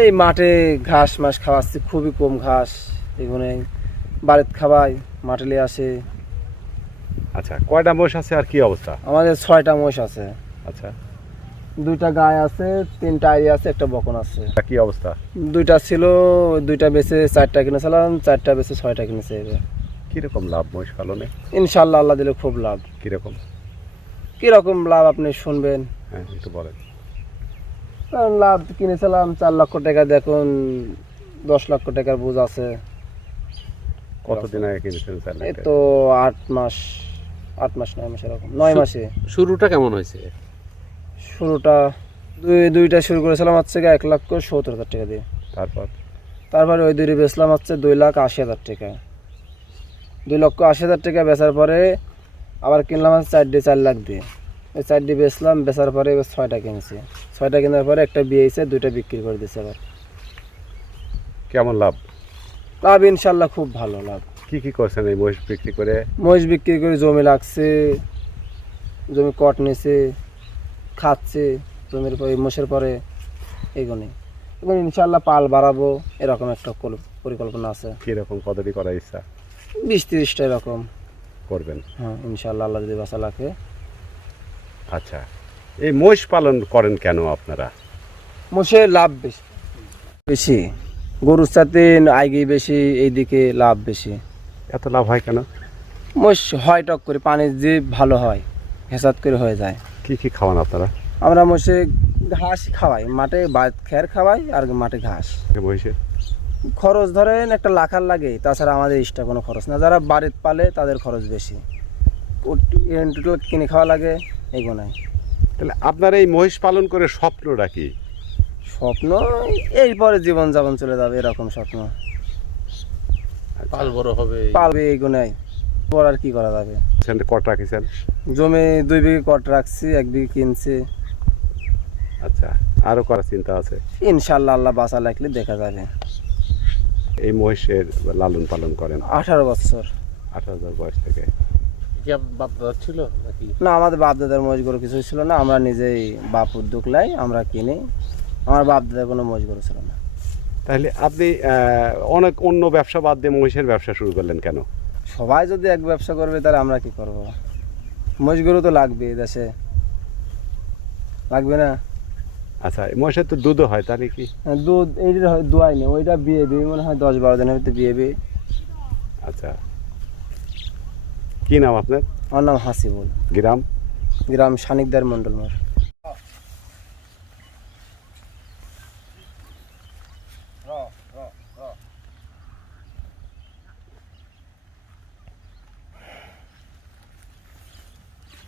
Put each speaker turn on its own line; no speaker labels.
এই মাঠে ঘাস মাস খাওয়াচ্ছি খুবই কম ঘাস। এখানে বাড়িতে খাওয়াই মাঠে নিয়ে আসে।
আচ্ছা কয়টা মোষ আছে আর কি অবস্থা?
আমাদের ছয়টা মোষ আছে।
আচ্ছা।
দুইটা গায়ে আছে তিনটা আই আছে একটা বকন আছে।
কি অবস্থা?
দুইটা ছিল দুইটা বেচে চারটা কিনেছিলাম চারটা বেচে ছয়টা কিনেছে এবার।
কীরকম লাভ মহিষ পালনে?
ইনশাল্লাহ আল্লাহ দিলে খুব লাভ।
কীরকম?
কীরকম লাভ আপনি শুনবেন।
হ্যাঁ একটু বলেন।
কারণ লাভ কিনেছিলাম চার লক্ষ টাকা দেখুন দশ লক্ষ টাকার বুঝ আছে।
কতদিন আগে কিনেছেন
এই তো আট মাস আট মাস নয় মাস এরকম নয় মাসে।
শুরুটা কেমন হয়েছে?
শুরুটা দুই দুইটা শুরু করেছিলাম হচ্ছে গিয়ে এক লক্ষ সত্তর হাজার টাকা দিয়ে।
তারপর?
তারপরে ওই দুইটি বেচলাম হচ্ছে দুই লাখ আশি হাজার টাকা। দুই লক্ষ আশি হাজার টাকা বেচার পরে আবার কিনলাম হচ্ছে চারটে চার লাখ দিয়ে। ওই চারটে বেচলাম বেচার পরে এবার ছয়টা কিনছি। ছয়টা কেনার পরে একটা বিয়ে হয়েছে দুইটা বিক্রি করে দিয়েছে আবার।
কেমন লাভ?
লাভ ইনশাল্লাহ খুব ভালো লাভ।
কি কি করছেন এই মহিষ বিক্রি করে?
মহিষ বিক্রি করে জমি লাগছে জমি কট নিছে খাচ্ছে জমির পরে মোষের পরে এগুলি এবং ইনশাল্লাহ পাল বাড়াবো এরকম একটা পরিকল্পনা আছে।
কীরকম কতটি করার ইচ্ছা?
বিশ তিরিশটা এরকম।
করবেন।
হ্যাঁ ইনশাল্লাহ আল্লাহ যদি বাসা লাগে
আচ্ছা। এই মোষ পালন করেন কেন আপনারা?
মোষের লাভ বেশি। বেশি। গরুর সাথে আগে বেশি এইদিকে লাভ বেশি।
এত লাভ হয় কেন?
মোষ হয় টক করে পানি যে ভালো হয় হেসাত করে হয়ে যায়।
কি কি খাওয়ান আপনারা?
আমরা মোষে ঘাস খাওয়াই। মাঠে খের খাওয়াই আর মাঠে ঘাস।
মহিষের
খরচ ধরেন একটা লাখার লাগে তাছাড়া আমাদের এক্সট্রা কোনো খরচ না। যারা বাড়িতে পালে তাদের খরচ বেশি। টোটাল কিনে খাওয়া লাগে এগুলোই
তাহলে আপনার এই মহিষ পালন করে স্বপ্নটা কি?
স্বপ্ন? এরপরে জীবন যাপন চলে যাবে এরকম স্বপ্ন।
পাল বড় হবে।
পালবে এগুলোই পর আর কি করা যাবে?
সেখানে কট রাখিছেন
জমি দুই বিঘে কট রাখছি এক বিঘে কিনছি।
আচ্ছা আরও করার চিন্তা আছে?
ইনশাল্লাহ আল্লাহ বাঁচা লাগলে দেখা যাবে।
এই মহিষের লালন পালন করেন?
আঠারো বছর।
আঠারো হাজার বয়স থেকে।
ছিল নাকি?
না আমাদের বাপ দাদার মজ গরু কিছু ছিল না। আমরা নিজেই বাপ উদ্যোগ লাই আমরা কিনি। আমার বাপ দাদার কোনো মজগুরু ছিল না।
তাহলে আপনি অনেক অন্য ব্যবসা বাদ দিয়ে মহিষের ব্যবসা শুরু করলেন কেন?
সবাই যদি এক ব্যবসা করবে তাহলে আমরা কি করব? মজ গরু তো লাগবে দেশে। লাগবে না?
আচ্ছা মহিষের তো দুধও হয় তাহলে কি?
হ্যাঁ, দুধ এইটা হয় দোয়াই নেই। ওইটা বিয়ে বিয়ে মনে হয় দশ বারো দিনের ভিতরে বিয়ে বিয়ে
আচ্ছা। কি নাম আপনার?
আমার নাম হাসিবুল।
গ্রাম?
গ্রাম শানিকদার মন্ডল মোড়।